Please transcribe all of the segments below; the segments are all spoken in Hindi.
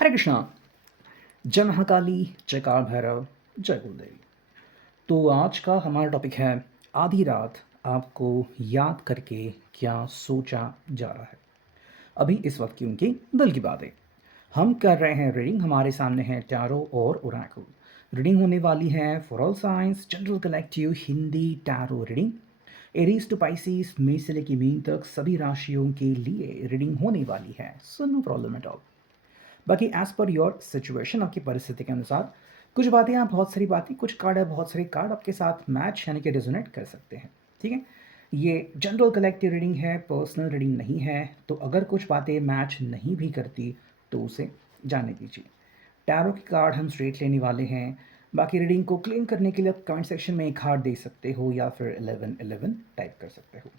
हरे कृष्णा। जय महाकाली, जय काल भैरव, जय गुरुदेव। तो आज का हमारा टॉपिक है आधी रात आपको याद करके क्या सोचा जा रहा है। अभी इस वक्त की उनकी दिल की बात है। हम कर रहे हैं रीडिंग। हमारे सामने है टैरो और ओरेकल। रीडिंग होने वाली है for all science general collective Hindi tarot reading. Aries to Pisces, मई से लेकर मीन तक सभी राशियों के लिए रीडिंग होने वाली है। So no problem at all. बाकी एज पर योर सिचुएशन, आपकी परिस्थिति के अनुसार कुछ बातें, आप बहुत सारी बातें, कुछ कार्ड है, बहुत सारे कार्ड आपके साथ मैच यानी कि रेजोनेट कर सकते हैं। ठीक है, ये जनरल कलेक्टिव रीडिंग है, पर्सनल रीडिंग नहीं है। तो अगर कुछ बातें मैच नहीं भी करती तो उसे जाने दीजिए। टैरो की कार्ड हम स्ट्रेट लेने वाले हैं। बाकी रीडिंग को क्लेम करने के लिए आप कमेंट सेक्शन में एक हार्ट दे सकते हो या फिर 1111 टाइप कर सकते हो।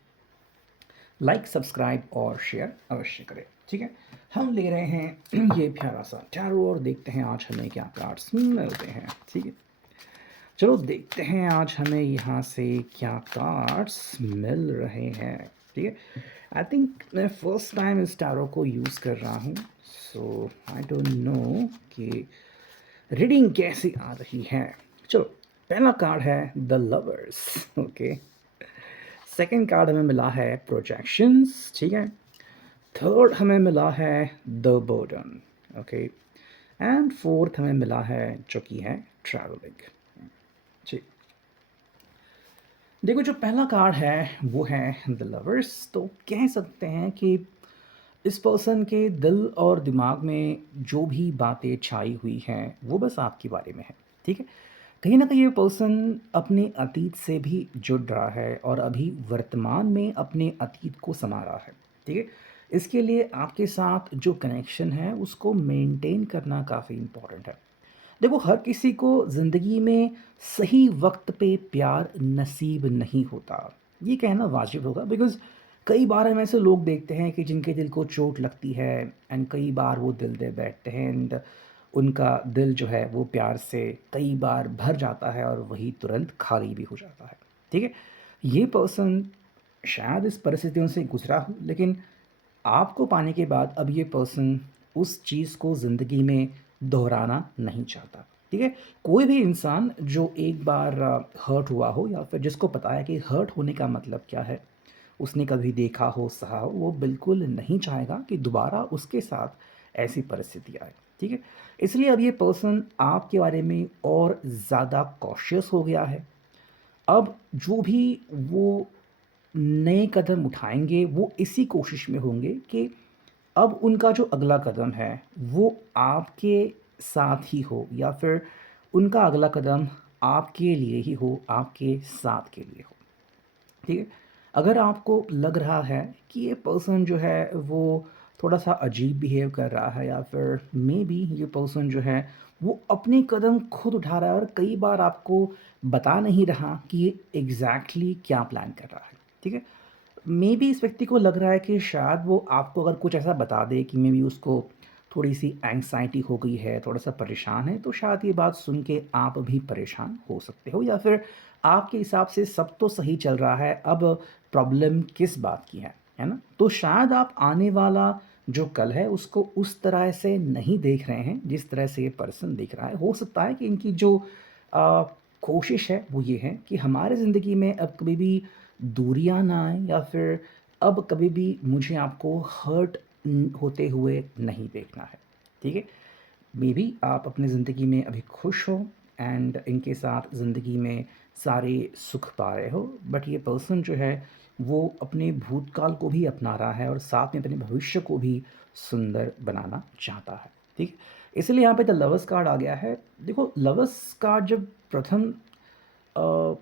लाइक, सब्सक्राइब और शेयर अवश्य करें। ठीक है, हम ले रहे हैं ये प्यारा सा टैरो और देखते हैं आज हमें क्या कार्ड्स मिलते हैं। ठीक है, चलो देखते हैं आज हमें यहाँ से क्या कार्ड्स मिल रहे हैं। ठीक है, आई थिंक मैं फर्स्ट टाइम इस टैरो को यूज़ कर रहा हूँ, सो आई डोंट नो कि रीडिंग कैसी आ रही है। चलो, पहला कार्ड है the lovers. Okay, second card हमें मिला है प्रोजेक्शंस। ठीक है, थर्ड हमें मिला है the burden. Okay, and fourth हमें मिला है जो कि है ट्रैवलिंग। जी, देखो जो पहला कार्ड है वो है द लवर्स। तो कह सकते हैं कि इस पर्सन के दिल और दिमाग में जो भी बातें छाई हुई हैं वो बस आपके बारे में है। ठीक है, कहीं ना कहीं ये पर्सन अपने अतीत से भी जुड़ रहा है और अभी वर्तमान में अपने अतीत को समा रहा है। ठीक है, इसके लिए आपके साथ जो कनेक्शन है उसको मेंटेन करना काफ़ी इम्पोर्टेंट है। देखो, हर किसी को ज़िंदगी में सही वक्त पे प्यार नसीब नहीं होता, ये कहना वाजिब होगा। बिकॉज़ कई बार हम ऐसे लोग देखते हैं कि जिनके दिल को चोट लगती है एंड कई बार वो दिल दे बैठते हैं एंड उनका दिल जो है वो प्यार से कई बार भर जाता है और वही तुरंत खाली भी हो जाता है। ठीक है, ये पर्सन शायद इस परिस्थितियों से गुजरा हो, लेकिन आपको पाने के बाद अब ये पर्सन उस चीज़ को ज़िंदगी में दोहराना नहीं चाहता। ठीक है, कोई भी इंसान जो एक बार हर्ट हुआ हो या फिर जिसको पता है कि हर्ट होने का मतलब क्या है, उसने कभी देखा हो, सहा हो, वो बिल्कुल नहीं चाहेगा कि दोबारा उसके साथ ऐसी परिस्थिति आए। ठीक है, इसलिए अब ये पर्सन आपके बारे में और ज़्यादा कॉशियस हो गया है। अब जो भी वो नए कदम उठाएँगे, वो इसी कोशिश में होंगे कि अब उनका जो अगला कदम है, वो आपके साथ ही हो या फिर उनका अगला कदम आपके लिए ही हो, आपके साथ के लिए हो। ठीक है? अगर आपको लग रहा है कि ये पर्सन जो है वो थोड़ा-सा अजीब बिहेव कर रहा है या फिर मेबी ये पर्सन जो है वो अपने कदम खुद उठा रहा है और कई बार आपको बता नहीं रहा कि ये एग्ज़ैक्टली क्या प्लान कर रहा है। ठीक है? मेबी इस व्यक्ति को लग रहा है कि शायद वो आपको अगर कुछ ऐसा बता दे कि मेबी उसको थोड़ी-सी एंग्ज़ायटी हो गई है, थोड़ा-सा परेशान है, तो शायद ये बात सुन के आप भी परेशान हो सकते हो या फिर आपके हिसाब से सब तो सही चल रहा है, अब प्रॉब्लम किस बात की है ना? तो शायद आप आने वाला जो कल है उसको उस तरह से नहीं देख रहे हैं जिस तरह से ये पर्सन देख रहा है। हो सकता है कि इनकी जो अ, कोशिश है वो ये है कि हमारे ज़िंदगी में अब कभी भी दूरियाँ ना आएँ या फिर अब कभी भी मुझे आपको हर्ट होते हुए नहीं देखना है। ठीक है? मेबी आप अपनी ज़िंदगी में अभी खुश हो एंड इनके साथ ज़िंदगी में सारे सुख पा रहे हो, बट ये पर्सन जो है वो अपने भूतकाल को भी अपना रहा है और साथ में अपने भविष्य को भी सुंदर बनाना चाहता है। ठीक, इसलिए यहाँ पे द लवर्स कार्ड आ गया है। देखो, लवर्स कार्ड जब प्रथम अ,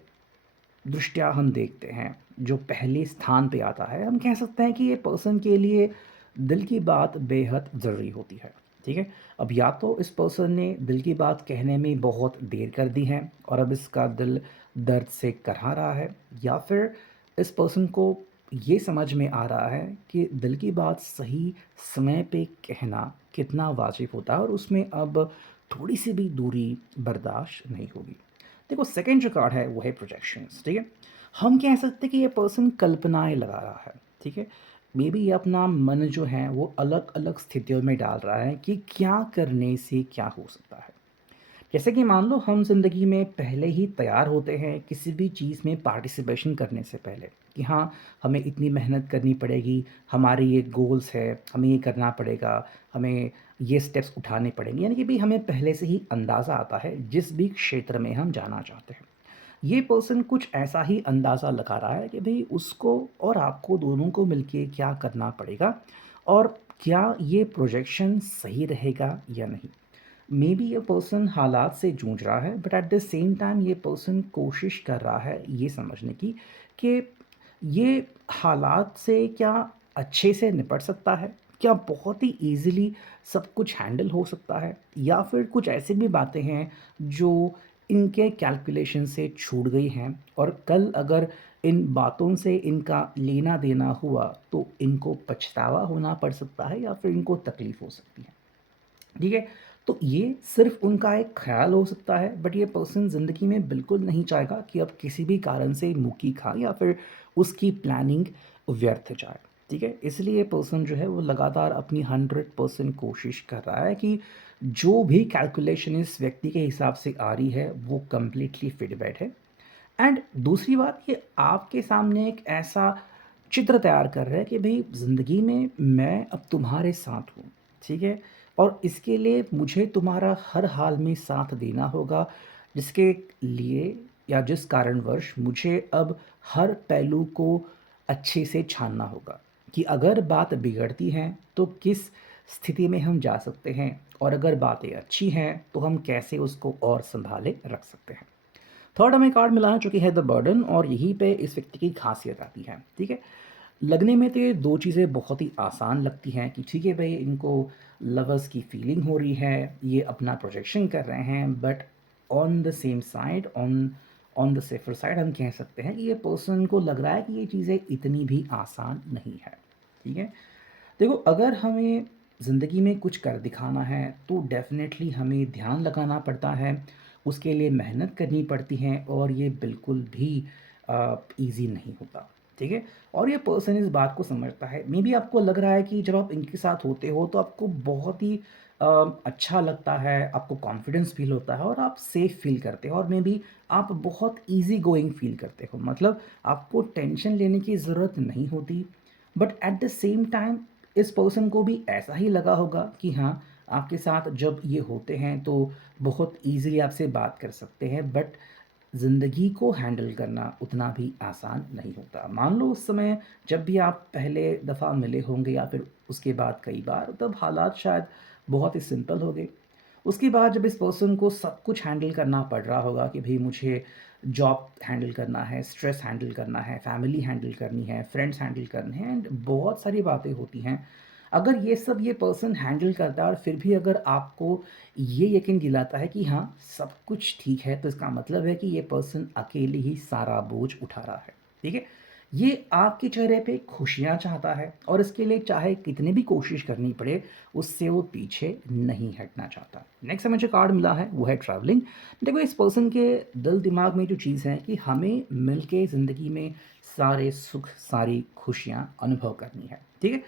दृष्टया हम देखते हैं, जो पहले स्थान पे आता है, हम कह सकते हैं कि ये पर्सन के लिए दिल की बात बेहद ज़रूरी होती है। ठीक है? अब या तो इस पर्सन ने दिल की बात कहने में बहुत देर कर दी है और अब इसका दिल दर्द से करहा रहा है, या फिर इस पर्सन को ये समझ में आ रहा है कि दिल की बात सही समय पे कहना कितना वाजिब होता है और उसमें अब थोड़ी-सी भी दूरी बर्दाश्त नहीं होगी। देखो, सेकंड जो कार्ड है वो है प्रोजेक्शंस। ठीक है, हम कह सकते हैं कि ये पर्सन कल्पनाएं लगा रहा है। ठीक है, मे बी ये अपना मन जो है वो अलग-अलग स्थितियों में डाल रहा है कि क्या करने से क्या हो सकता है। जैसे कि मान लो हम ज़िंदगी में पहले ही तैयार होते हैं किसी भी चीज़ में पार्टिसिपेशन करने से पहले कि हाँ, हमें इतनी मेहनत करनी पड़ेगी, हमारे ये गोल्स है, हमें ये करना पड़ेगा, हमें ये स्टेप्स उठाने पड़ेंगे। यानी कि भई हमें पहले से ही अंदाज़ा आता है जिस भी क्षेत्र में हम जाना चाहते हैं। ये पर्सन कुछ ऐसा ही अंदाज़ा लगा रहा है कि भई उसको और आपको दोनों को मिलके क्या करना पड़ेगा और क्या ये प्रोजेक्शन सही रहेगा या नहीं। मे बी ये पर्सन हालात से जूझ रहा है but at the same time ये पर्सन कोशिश कर रहा है ये समझने की कि ये हालात से क्या अच्छे से निपट सकता है, क्या बहुत ही इजीली सब कुछ हैंडल हो सकता है, या फिर कुछ ऐसी भी बातें हैं जो इनके कैलकुलेशन से छूट गई हैं और कल अगर इन बातों से इनका लेना देना हुआ तो इनको पछतावा होना पड़ सकता है या फिर इनको तकलीफ हो सकती है। ठीक है? तो ये सिर्फ़ उनका एक ख़्याल हो सकता है, बट ये पर्सन ज़िंदगी में बिल्कुल नहीं चाहेगा कि अब किसी भी कारण से मुक्की खाए या फिर उसकी प्लानिंग व्यर्थ जाए। ठीक है? इसलिए ये पर्सन जो है वो लगातार अपनी 100% कोशिश कर रहा है कि जो भी कैलकुलेशन इस व्यक्ति के हिसाब से आ रही है, वो कंप्लीटली फिट बैठे। एंड दूसरी बात, ये आपके सामने एक ऐसा चित्र तैयार कर रहा है कि भई ज़िंदगी में मैं अब तुम्हारे साथ हूँ, ठीक है? और इसके लिए मुझे तुम्हारा हर हाल में साथ देना होगा, जिसके लिए या जिस कारणवश मुझे अब हर पहलू को अच्छे से छानना होगा कि अगर बात बिगड़ती है, तो किस स्थिति में हम जा सकते हैं और अगर बातें अच्छी हैं, तो हम कैसे उसको और सँभाले रख सकते हैं। थर्ड हमें कार्ड मिला है जो कि है द बर्डन, और यहीं पे इस व्यक्ति की खासियत आती है। ठीक है? लगने में तो ये 2 चीज़ें बहुत ही आसान लगती हैं कि ठीक है भई, इनको लवर्स की फीलिंग हो रही है, ये अपना प्रोजेक्शन कर रहे हैं, but on the same side, on on the safer side हम कह सकते हैं कि ये पर्सन को लग रहा है कि ये चीज़ें इतनी भी आसान नहीं है। ठीक है? देखो, अगर हमें ज़िंदगी में कुछ कर दिखाना है तो डेफ़िनेटली हमें ध्यान लगाना पड़ता है, उसके लिए मेहनत करनी पड़ती है और ये बिल्कुल भी ईज़ी नहीं होता, ठीक है? और ये पर्सन इस बात को समझता है। मेबी आपको लग रहा है कि जब आप इनके साथ होते हो तो आपको बहुत ही अ, अच्छा लगता है, आपको कॉन्फिडेंस फ़ील होता है और आप सेफ़ फ़ील करते हो और मेबी आप बहुत ईज़ी गोइंग फ़ील करते हो। मतलब आपको टेंशन लेने की ज़रूरत नहीं होती, but at the same time इस पर्सन को भी ऐसा ही लगा होगा कि हाँ, आपके साथ जब ये होते हैं तो बहुत ईज़िली आपसे बात कर सकते हैं, बट ज़िंदगी को हैंडल करना उतना भी आसान नहीं होता। मान लो उस समय जब भी आप पहले दफ़ा मिले होंगे या फिर उसके बाद कई बार, तब हालात शायद बहुत ही सिंपल होंगे। उसके बाद जब इस पर्सन को सब कुछ हैंडल करना पड़ रहा होगा कि भई मुझे जॉब हैंडल करना है, स्ट्रेस हैंडल करना है, फैमिली हैंडल करनी है, फ्रेंड्स हैंडल करने हैं एंड बहुत सारी बातें होती हैं। अगर ये सब ये पर्सन हैंडल करता है और फिर भी अगर आपको ये यकीन दिलाता है कि हाँ, सब कुछ ठीक है, तो इसका मतलब है कि ये पर्सन अकेले ही सारा बोझ उठा रहा है। ठीक है? ये आपके चेहरे पे खुशियाँ चाहता है और इसके लिए चाहे कितनी भी कोशिश करनी पड़े, उससे वो पीछे नहीं हटना चाहता। नेक्स्ट हमें जो कार्ड मिला है वो है ट्रैवलिंग। देखो, इस पर्सन के दिल दिमाग में जो चीज़ है कि हमें मिलके ज़िंदगी में सारे सुख, सारी खुशियाँ अनुभव करनी है। ठीक है?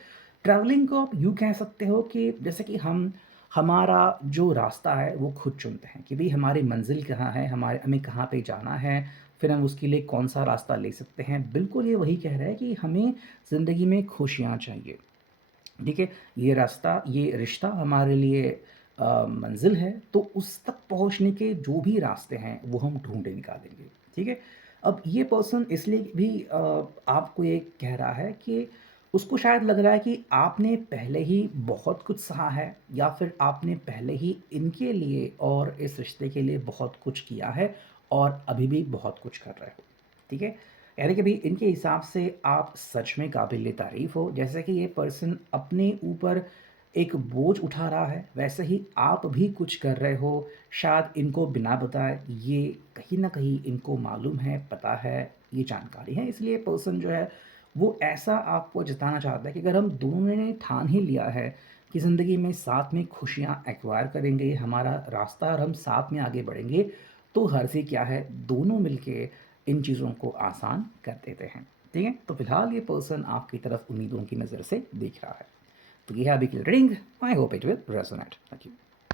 ट्रैवलिंग को आप यूँ कह सकते हो कि जैसे कि हम हमारा जो रास्ता है वो खुद चुनते हैं कि भई हमारी मंज़िल कहाँ है, हमारे हमें कहाँ पे जाना है, फिर हम उसके लिए कौन-सा रास्ता ले सकते हैं। बिल्कुल ये वही कह रहा है कि हमें ज़िंदगी में खुशियाँ चाहिए। ठीक है? ये रास्ता, ये रिश्ता हमारे लिए मंज़िल है, तो उस तक पहुँचने के जो भी रास्ते हैं, वो हम ढूँढे निकालेंगे। ठीक है? अब ये पर्सन इसलिए भी आपको ये कह रहा है कि उसको शायद लग रहा है कि आपने पहले ही बहुत कुछ सहा है या फिर आपने पहले ही इनके लिए और इस रिश्ते के लिए बहुत कुछ किया है और अभी भी बहुत कुछ कर रहे हो। ठीक है? यानी कि भई इनके हिसाब से आप सच में काबिल-ए-तारीफ़ हो। जैसे कि ये पर्सन अपने ऊपर एक बोझ उठा रहा है, वैसे ही आप भी कुछ कर रहे हो, शायद इनको बिना बताए। ये कहीं न कहीं इनको मालूम है, पता है, ये जानकारी है। इसलिए पर्सन जो है, वो ऐसा आपको जताना चाहता है कि अगर हम दोनों ने ठान ही लिया है कि ज़िंदगी में साथ में खुशियाँ एक्वायर करेंगे, ये हमारा रास्ता है और हम साथ में आगे बढ़ेंगे, तो हर्ज़ ही क्या है, दोनों मिलके इन चीज़ों को आसान कर देते हैं। ठीक है? तो फिलहाल ये पर्सन आपकी तरफ उम्मीदों की नज़र से देख रहा है। तो ये है अभी की reading. I hope it will resonate. Thank you.